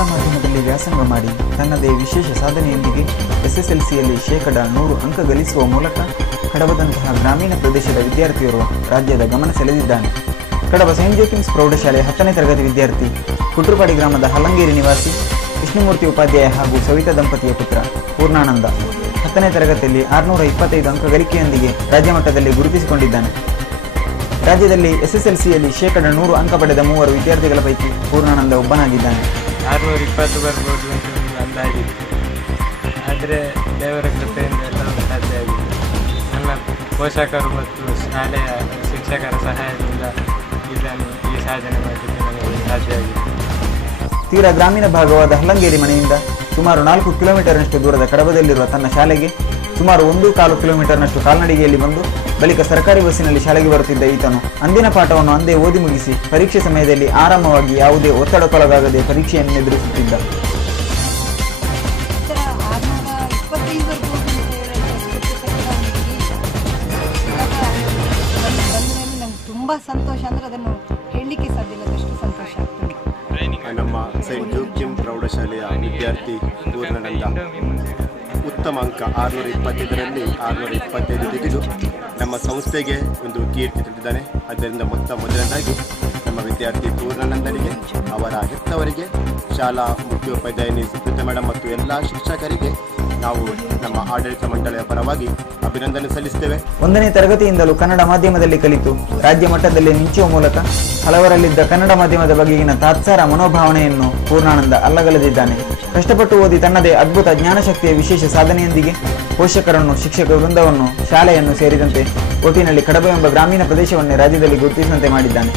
ಕನ್ನಡ ಮಾಧ್ಯಮದಲ್ಲಿ ವ್ಯಾಸಂಗ ಮಾಡಿ ತನ್ನದೇ ವಿಶೇಷ ಸಾಧನೆಯೊಂದಿಗೆ SSLCಯಲ್ಲಿ 100% ಅಂಕ ಗಳಿಸುವ ಮೂಲಕ ಕಡಬದಂತಹ ಗ್ರಾಮೀಣ ಪ್ರದೇಶದ ವಿದ್ಯಾರ್ಥಿಯರು ರಾಜ್ಯದ ಗಮನ ಸೆಳೆದಿದ್ದಾನೆ. ಕಡಬ ಸೈಂಟ್ ಜೋಕಿಮ್ಸ್ ಪ್ರೌಢಶಾಲೆ 10ನೇ ತರಗತಿ ವಿದ್ಯಾರ್ಥಿ ಕುಟ್ರುಪಾಡಿ ಗ್ರಾಮದ ಹಲಂಗೇರಿ ನಿವಾಸಿ ವಿಷ್ಣುಮೂರ್ತಿ ಉಪಾಧ್ಯಾಯ ಹಾಗೂ ಸವಿತಾ ದಂಪತಿಯ ಪುತ್ರ ಪೂರ್ಣಾನಂದ 10ನೇ ತರಗತಿಯಲ್ಲಿ 625 ಅಂಕ ಗಳಿಕೆಯೊಂದಿಗೆ ರಾಜ್ಯ ಮಟ್ಟದಲ್ಲಿ ಗುರುತಿಸಿಕೊಂಡಿದ್ದಾನೆ. ರಾಜ್ಯದಲ್ಲಿ SSLCಯಲ್ಲಿ 100% ಅಂಕ ಪಡೆದ 3 ವಿದ್ಯಾರ್ಥಿಗಳ ಪೈಕಿ ಪೂರ್ಣಾನಂದ ಒಬ್ಬನಾಗಿದ್ದಾನೆ. 620 ಬರ್ಬೋದು ಅಂತ ಅಂದಾಗಿದೆ. ಆದರೆ ದೇವರ ಕೃಪೆಯಿಂದ ಎಲ್ಲ ಸಾಧ್ಯ ಆಗಿದೆ. ನನ್ನ ಪೋಷಕರು ಮತ್ತು ಶಾಲೆಯ ಶಿಕ್ಷಕರ ಸಹಾಯದಿಂದ ಈ ಸಾಧನೆ ಮಾಡಲಿಕ್ಕೆ ನನಗೆ ಸಾಧ್ಯ ಆಗಿದೆ. ತೀರಾ ಗ್ರಾಮೀಣ ಭಾಗವಾದ ಹಲಂಗೇರಿ ಮನೆಯಿಂದ ಸುಮಾರು 4 ಕಿಲೋಮೀಟರ್ನಷ್ಟು ದೂರದ ಕಡಬದಲ್ಲಿರುವ ತನ್ನ ಶಾಲೆಗೆ ಸುಮಾರು 1.25 ಕಿಲೋಮೀಟರ್ನಷ್ಟು ಕಾಲ್ನಡಿಗೆಯಲ್ಲಿ ಬಂದು ಬಳಿಕ ಸರ್ಕಾರಿ ಬಸ್ಸಿನಲ್ಲಿ ಶಾಲೆಗೆ ಬರುತ್ತಿದ್ದ ಈತನು ಅಂದಿನ ಪಾಠವನ್ನು ಅಂದೇ ಓದಿ ಮುಗಿಸಿ ಪರೀಕ್ಷೆ ಸಮಯದಲ್ಲಿ ಆರಾಮವಾಗಿ ಯಾವುದೇ ಒತ್ತಡಕ್ಕೊಳಗಾಗದೆ ಪರೀಕ್ಷೆಯನ್ನು ಎದುರಿಸುತ್ತಿದ್ದ. ತುಂಬಾ ಸಂತೋಷ ಅಂದ್ರೆ ಅದನ್ನು ಹೇಳಲಿಕ್ಕೆ ಸಾಧ್ಯ ಇಲ್ಲದಷ್ಟು ಸಂತೋಷ ಆಗ್ತದೆ. ನಮ್ಮ ಸೈಂಟ್ ಜೋಕಿಮ್ ಪ್ರೌಢಶಾಲೆಯ ವಿದ್ಯಾರ್ಥಿ ಪೂರ್ಣಾನಂದ ಉತ್ತಮ ಅಂಕ 625ರಲ್ಲಿ 625 ತೆಗೆದು ನಮ್ಮ ಸಂಸ್ಥೆಗೆ ಒಂದು ಕೀರ್ತಿ ತಂದಿದ್ದಾನೆ. ಆದ್ದರಿಂದ ಮೊದಲನೇದಾಗಿ ನಮ್ಮ ವಿದ್ಯಾರ್ಥಿ ಪೂರ್ಣಾನಂದನಿಗೆ, ಅವರ ಹೆತ್ತವರಿಗೆ, ಶಾಲಾ ಮುಖ್ಯೋಪಾಧ್ಯಾಯಿನಿ ಸುಪ್ರೀತಾ ಮೇಡಮ್ ಮತ್ತು ಎಲ್ಲ ಶಿಕ್ಷಕರಿಗೆ ನಾವು ನಮ್ಮ ಆಡಳಿತ ಮಂಡಳಿಯ ಪರವಾಗಿ ಅಭಿನಂದನೆ ಸಲ್ಲಿಸುತ್ತೇವೆ. 1ನೇ ತರಗತಿಯಿಂದಲೂ ಕನ್ನಡ ಮಾಧ್ಯಮದಲ್ಲಿ ಕಲಿತು ರಾಜ್ಯ ಮಟ್ಟದಲ್ಲಿ ಮಿಂಚುವ ಮೂಲಕ ಹಲವರಲ್ಲಿದ್ದ ಕನ್ನಡ ಮಾಧ್ಯಮದ ಬಗೆಗಿನ ತಾತ್ಸಾರ ಮನೋಭಾವನೆಯನ್ನು ಪೂರ್ಣಾನಂದ ಅಲ್ಲಗಳೆದಿದ್ದಾನೆ. ಕಷ್ಟಪಟ್ಟು ಓದಿ ತನ್ನದೇ ಅದ್ಭುತ ಜ್ಞಾನಶಕ್ತಿಯ ವಿಶೇಷ ಸಾಧನೆಯೊಂದಿಗೆ ಪೋಷಕರನ್ನು, ಶಿಕ್ಷಕ ವೃಂದವನ್ನು, ಶಾಲೆಯನ್ನು ಸೇರಿದಂತೆ ಒಟ್ಟಿನಲ್ಲಿ ಕಡಬ ಎಂಬ ಗ್ರಾಮೀಣ ಪ್ರದೇಶವನ್ನೇ ರಾಜ್ಯದಲ್ಲಿ ಗುರುತಿಸುವಂತೆ ಮಾಡಿದ್ದಾನೆ.